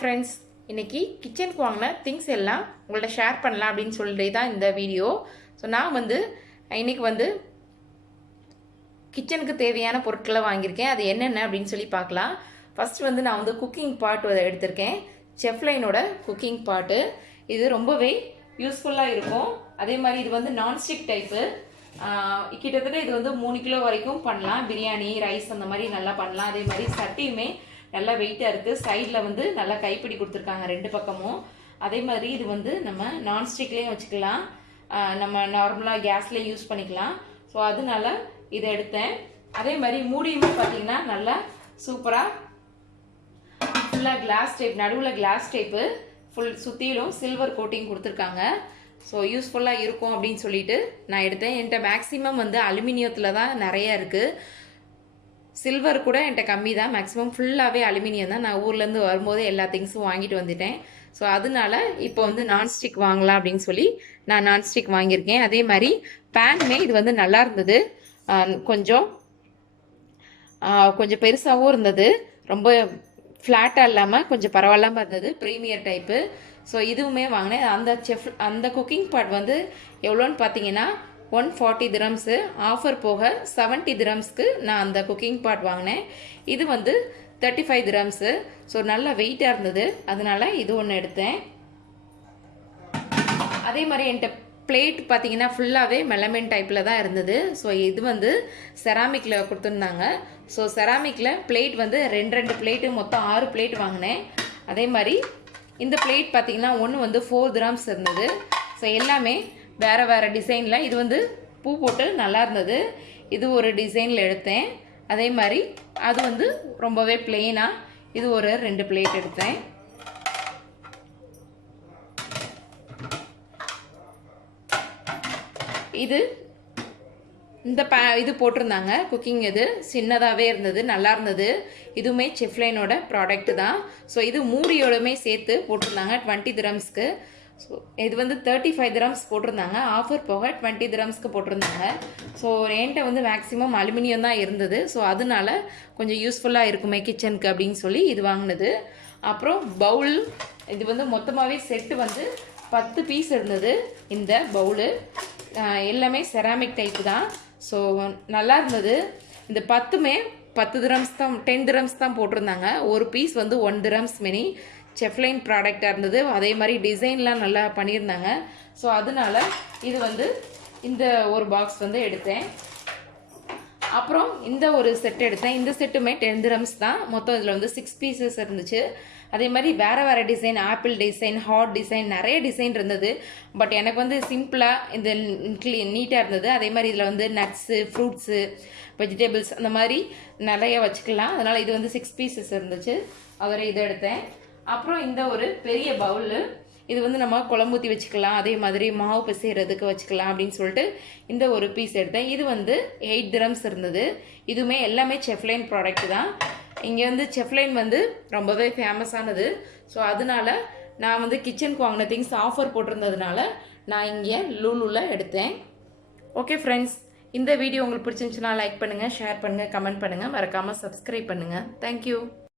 Friends, இன்னைக்கு கிச்சனுக்கு வாங்கின திங்ஸ் எல்லாம் உங்கள்ட்ட ஷேர் பண்ணலாம் அப்படின்னு சொல்லிட்டு தான் இந்த வீடியோ. ஸோ நான் இன்னைக்கு கிச்சனுக்கு தேவையான பொருட்களை வாங்கியிருக்கேன். அது என்னென்ன அப்படின்னு சொல்லி பார்க்கலாம். ஃபர்ஸ்ட் நான் குக்கிங் பாட் எடுத்திருக்கேன். செஃப்லைனோட குக்கிங் பாட்டு. இது ரொம்பவே யூஸ்ஃபுல்லாக இருக்கும். அதே மாதிரி இது நான்ஸ்டிக் டைப்பு. கிட்டத்தட்ட இது 3 கிலோ வரைக்கும் பண்ணலாம். பிரியாணி, ரைஸ் அந்த மாதிரி நல்லா பண்ணலாம். அதே மாதிரி சட்டியுமே நல்லா வெயிட்டாக இருக்குது. சைடில் நல்லா கைப்பிடி கொடுத்துருக்காங்க 2 பக்கமும். அதே மாதிரி இது நம்ம நான்ஸ்டிக்லேயும் வச்சுக்கலாம், நம்ம நார்மலாக கேஸ்லேயும் யூஸ் பண்ணிக்கலாம். ஸோ அதனால இதை எடுத்தேன். அதே மாதிரி மூடியுமே பார்த்தீங்கன்னா நல்லா சூப்பராக ஃபுல்லாக கிளாஸ் டைப், நடுவில் கிளாஸ் டைப்பு, ஃபுல் சுற்றிலும் சில்வர் கோட்டிங் கொடுத்துருக்காங்க. ஸோ யூஸ்ஃபுல்லாக இருக்கும் அப்படின்னு சொல்லிட்டு நான் எடுத்தேன். என்கிட்ட மேக்ஸிமம் அலுமினியத்தில் தான் நிறையா இருக்குது. சில்வர் கூட என்கிட்ட கம்மி தான். மேக்ஸிமம் ஃபுல்லாகவே அலுமினியம் தான். நான் ஊர்லேருந்து வரும்போது எல்லா திங்ஸும் வாங்கிட்டு வந்துட்டேன். ஸோ அதனால இப்போ நான்ஸ்டிக் வாங்கலாம் அப்படின்னு சொல்லி நான் நான்ஸ்டிக் வாங்கியிருக்கேன். அதே மாதிரி பேனுமே இது நல்லா இருந்தது. கொஞ்சம் பெருசாகவும் இருந்தது, ரொம்ப ஃப்ளாட்டாக இல்லாமல் கொஞ்சம் பரவாயில்லாமல் இருந்தது, ப்ரீமியர் டைப்பு. ஸோ இதுவுமே வாங்கினேன். அந்த குக்கிங் பாட் எவ்வளோன்னு பார்த்தீங்கன்னா 140 திரம்ஸு. ஆஃபர் போக 70 திரம்ஸ்க்கு நான் அந்த குக்கிங் பாட் வாங்கினேன். இது 35 திரம்ஸு. ஸோ நல்லா வெயிட்டாக இருந்தது, அதனால இது ஒன்று எடுத்தேன். அதே மாதிரி என்கிட்ட பிளேட் பார்த்தீங்கன்னா ஃபுல்லாகவே மெலமைன் டைப்பில் தான் இருந்தது. ஸோ இது செராமிக்கில் கொடுத்துருந்தாங்க. ஸோ செராமிக்கில் பிளேட் 2 பிளேட்டு, மொத்தம் 6 பிளேட் வாங்கினேன். அதே மாதிரி இந்த பிளேட் பார்த்தீங்கன்னா ஒன்று 4 திரம்ஸ் இருந்தது. ஸோ எல்லாமே வேறு வேறு டிசைனில். இது பூ போட்டு நல்லா இருந்தது. இது ஒரு டிசைனில் எடுத்தேன். அதே மாதிரி அது ரொம்பவே பிளெயினாக இது ஒரு 2 பிளேட் எடுத்தேன். இது போட்டிருந்தாங்க குக்கிங். இது சின்னதாகவே இருந்தது, நல்லா இருந்தது. இதுவுமே செஃப்லைனோட ப்ராடக்ட் தான். ஸோ இது மூடியோடமே சேர்த்து போட்டிருந்தாங்க 20 திரம்ஸ்க்கு. ஸோ இது 35 திரம்ஸ் போட்டிருந்தாங்க. ஆஃபர் போக 20 திரம்ஸ்க்கு போட்டிருந்தாங்க. ஸோ என்கிட்ட மேக்ஸிமம் அலுமினியம் தான் இருந்தது. ஸோ அதனால கொஞ்சம் யூஸ்ஃபுல்லாக இருக்குமே கிச்சனுக்கு அப்படின்னு சொல்லி இது வாங்கினது. அப்புறம் பவுல், இது மொத்தமாகவே செட்டு 10 பீஸ் இருந்தது. இந்த பவுலு எல்லாமே செராமிக் டைப்பு தான். ஸோ நல்லா இருந்தது. இந்த 10மே 10 திரம்ஸ் தான், 10 திரம்ஸ் தான் போட்டிருந்தாங்க. ஒரு பீஸ் 1 திரம்ஸ் மினி. செஃப்லைன் ப்ராடக்டாக இருந்தது. அதே மாதிரி டிசைன்லாம் நல்லா பண்ணியிருந்தாங்க. ஸோ அதனால இது இந்த ஒரு பாக்ஸ் எடுத்தேன். அப்புறம் இந்த ஒரு செட் எடுத்தேன். இந்த செட்டுமே 10 திரம்ஸ் தான். மொத்தம் இதில் 6 பீசஸ் இருந்துச்சு. அதே மாதிரி வேறு வேறு design, apple design, heart design, நிறைய டிசைன் இருந்தது. பட் எனக்கு சிம்பிளாக இந்த நீட்டாக இருந்தது. அதே மாதிரி இதில் நட்ஸு, ஃப்ரூட்ஸு, வெஜிடபிள்ஸ் அந்த மாதிரி நிறைய வச்சுக்கலாம். அதனால் இது 6 பீசஸ் இருந்துச்சு. அதில் இதை எடுத்தேன். அப்புறம் இந்த ஒரு பெரிய பவுலு, இது நம்ம குழம்பூற்றி வச்சுக்கலாம், அதே மாதிரி மாவு பிசைகிறதுக்கு வச்சுக்கலாம் அப்படின்னு சொல்லிட்டு இந்த ஒரு பீஸ் எடுத்தேன். இது 8 திரம்ஸ் இருந்தது. இதுவுமே எல்லாமே செஃப்லைன் ப்ராடக்ட் தான். இங்கே செஃப்லைன் ரொம்பவே ஃபேமஸானது. ஸோ அதனால நான் கிச்சனுக்கு வாங்கின திங்ஸ் ஆஃபர் போட்டிருந்ததுனால நான் இங்கே லூலூவில் எடுத்தேன். ஓகே ஃப்ரெண்ட்ஸ், இந்த வீடியோ உங்களுக்கு பிடிச்சிருந்துச்சுன்னா லைக் பண்ணுங்கள், ஷேர் பண்ணுங்கள், கமெண்ட் பண்ணுங்கள், மறக்காமல் சப்ஸ்கிரைப் பண்ணுங்கள். தேங்க்யூ.